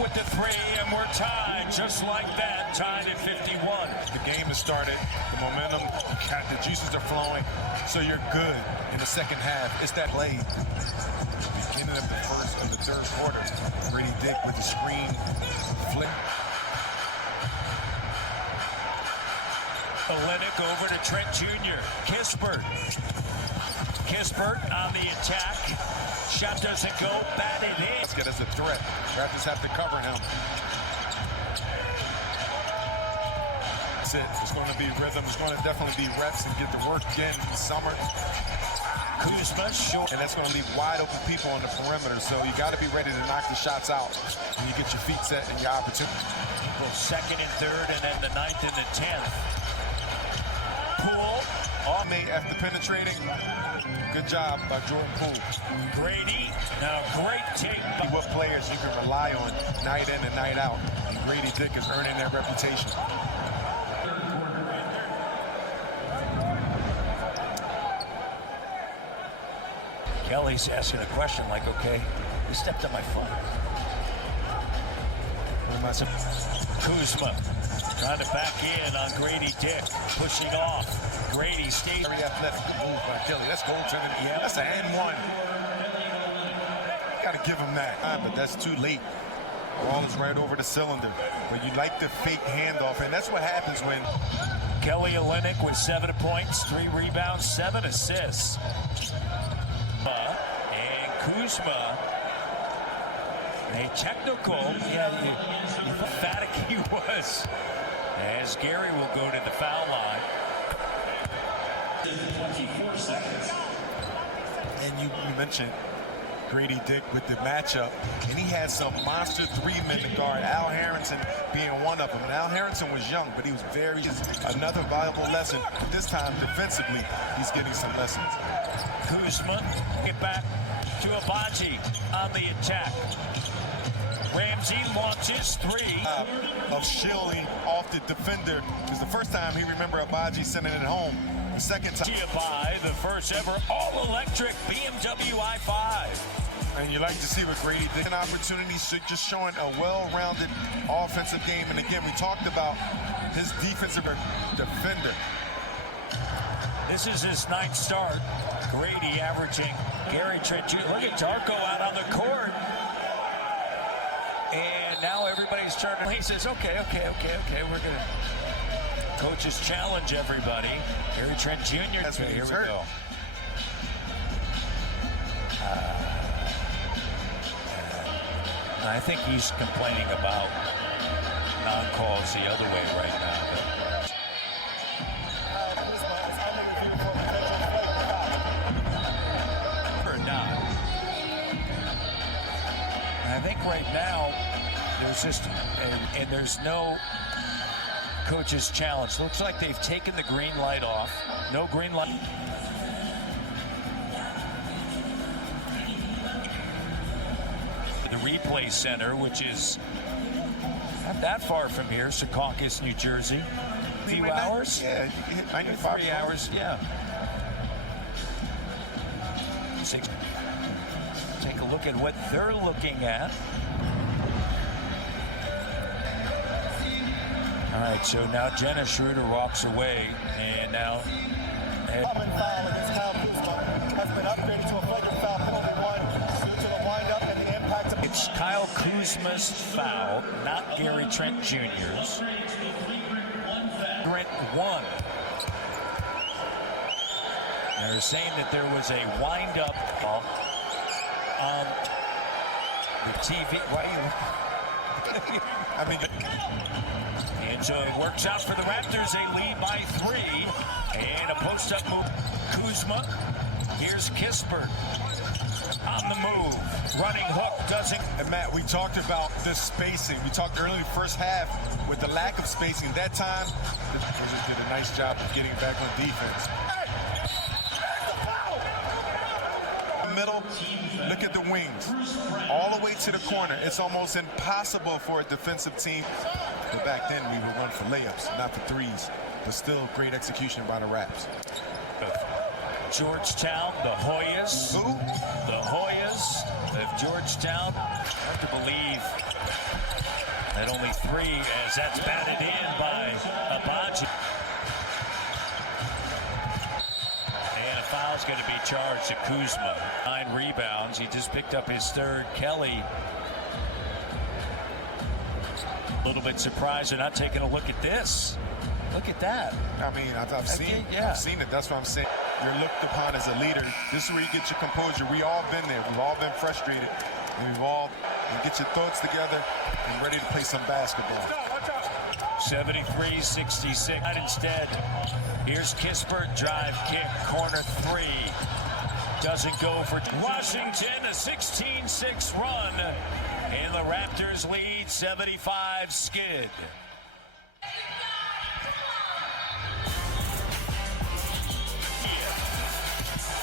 with the three, and we're tied just like that, tied at 51. The game has started, the momentum, the juices are flowing, so you're good in the second half. It's that play, beginning of the third quarter. Grady Dick with the screen flick. Olenek over to Trent Jr. Kispert on the attack. Shot doesn't go, batted in. Let's get us a threat. Raptors have to cover him. That's it. It's going to be rhythm. It's going to definitely be reps and get the work in the summer. Kuzma short. And that's going to leave wide open people on the perimeter. So you got to be ready to knock the shots out when you get your feet set and your opportunity. Well, second and third, and then the 9th and the 10th. Poole. All made after penetrating. Good job by Jordan Poole. Grady, now great take. What players you can rely on night in and night out. Grady Dick is earning that reputation. Kelly's asking a question like, okay, you stepped on my foot. Kuzma trying to back in on Grady Dick, pushing off. Grady stays. Very athletic move by Kelly. That's goaltending. Yeah, that's an N1. Got to give him that. But that's too late. Ball is right over the cylinder. But you like the fake handoff, and that's what happens when Kelly Olenek with 7 points, 3 rebounds, 7 assists. And Kuzma, a technical, how emphatic he was, as Gary will go to the foul line. 24 seconds. And you mentioned Grady Dick with the matchup, and he had some monster 3-men to guard. Al Harrington being one of them. And Al Harrington was young, but he was another valuable lesson. This time, defensively, he's getting some lessons. Kuzma, get back to Abaji on the attack. Ramsey launches 3. Of shielding off the defender. It was the first time he remember Abaji sending it home. The second time. By the first ever all-electric BMW i5. And you like to see what Grady did. An opportunity, just showing a well-rounded offensive game. And again, we talked about his defensive defender. This is his 9th start. Grady averaging. Gary Trent Jr. Look at Darko out on the court. And now everybody's turning. He says, okay, we're going to. Coaches challenge everybody. Gary Trent Jr. Okay, here we go. I think he's complaining about non-calls the other way right now. I think right now there's just and there's no coach's challenge. Looks like they've taken the green light off. No green light. The replay center, which is not that far from here, Secaucus, New Jersey. A few hours? Yeah, 95 hours, yeah. Take a look at what they're looking at. All right, so now Jenna Schroeder walks away, and now common foul against Kyle Kuzma has been upgraded to a flagrant foul penalty 1 due to the windup and the impact of. It's Kyle Kuzma's foul, not Gary Trent Jr.'s. Trent 1. They're saying that there was a wind-up on the TV. I mean, and so it works out for the Raptors. They lead by 3. And a post-up move. Kuzma. Here's Kispert on the move. Running hook doesn't. And Matt, we talked about the spacing. We talked early first half with the lack of spacing. That time, the Raptors did a nice job of getting back on defense. Middle, look at the wings. All the way to the corner. It's almost impossible for a defensive team. But back then, we would run for layups, not for threes. But still, great execution by the Raps. Georgetown, the Hoyas. Who? The Hoyas of Georgetown. Hard to believe And only 3 as that's batted in by Abaji. And a foul's going to be charged to Kuzma. 9 rebounds. He just picked up his 3rd. Kelly, a little bit surprised they're not taking a look at this. Look at that. I mean, I've seen it. That's what I'm saying. You're looked upon as a leader. This is where you get your composure. We all been there. We've all been frustrated. And we've all get your thoughts together and ready to play some basketball. 73-66. Instead, here's Kispert, drive kick, corner 3. Doesn't go for Washington. A 16-6 run. And the Raptors lead 75 skid.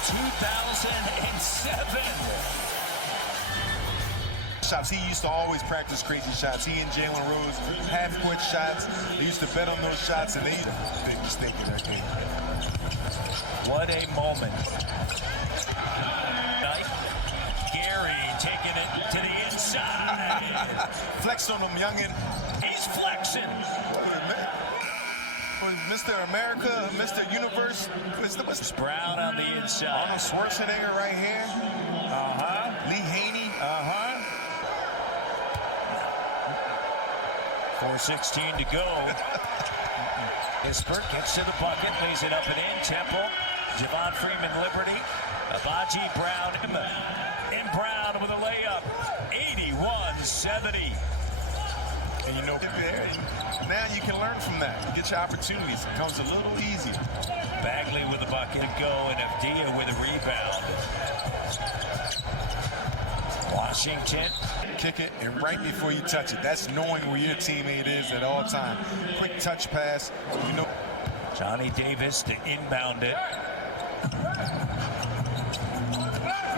2007. Shots. He used to always practice crazy shots. He and Jalen Rose, half-court shots. They used to bet on those shots, and they big mistake in their game. What a moment. Gary taking it to the inside. Flex on him, youngin. He's flexing. Mr. America, Mr. Universe. Mr. Brown on the inside. Arnold Schwarzenegger right here. Lee Haney. 4:16 to go. Kispert gets to the bucket, lays it up and in. Temple, Javon Freeman, Liberty, Abaji, Brown, and Brown with a layup. 81-70. And you know, now you can learn from that. You get your opportunities. It comes a little easier. Bagley with the bucket to go, and Avdia with a rebound. Washington. Kick it, and right before you touch it. That's knowing where your teammate is at all time. Quick touch pass. You know. Johnny Davis to inbound it.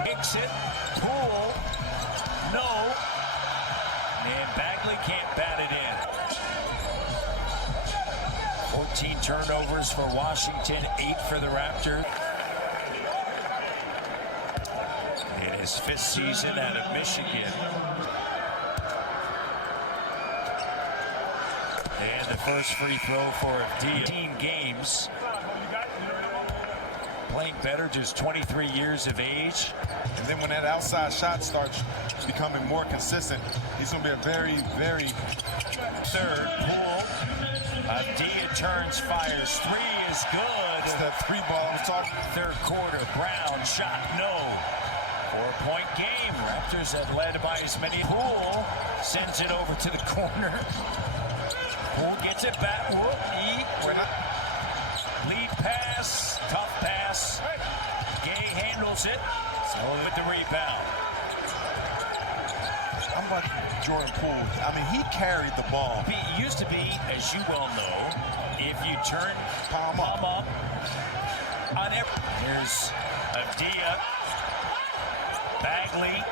Kicks it. Poole. No. And Bagley can't bat it in. 14 turnovers for Washington, 8 for the Raptors. In his 5th season out of Michigan. And the first free throw for 15 games. Playing better, just 23 years of age. And then when that outside shot starts becoming more consistent, he's going to be a very, very... 3rd, Poole. Avdia turns, fires. 3 is good. It's that 3 ball I was talking. 3rd quarter, Brown, shot, no. 4-point game. Raptors have led by as many. Poole sends it over to the corner. Poole gets it back. Lead pass, tough pass. Gay handles it. So with the rebound. I'm like Jordan Poole. I mean, he carried the ball. It used to be, as you well know, if you turn palm up on every. Here's Avdia. Bagley.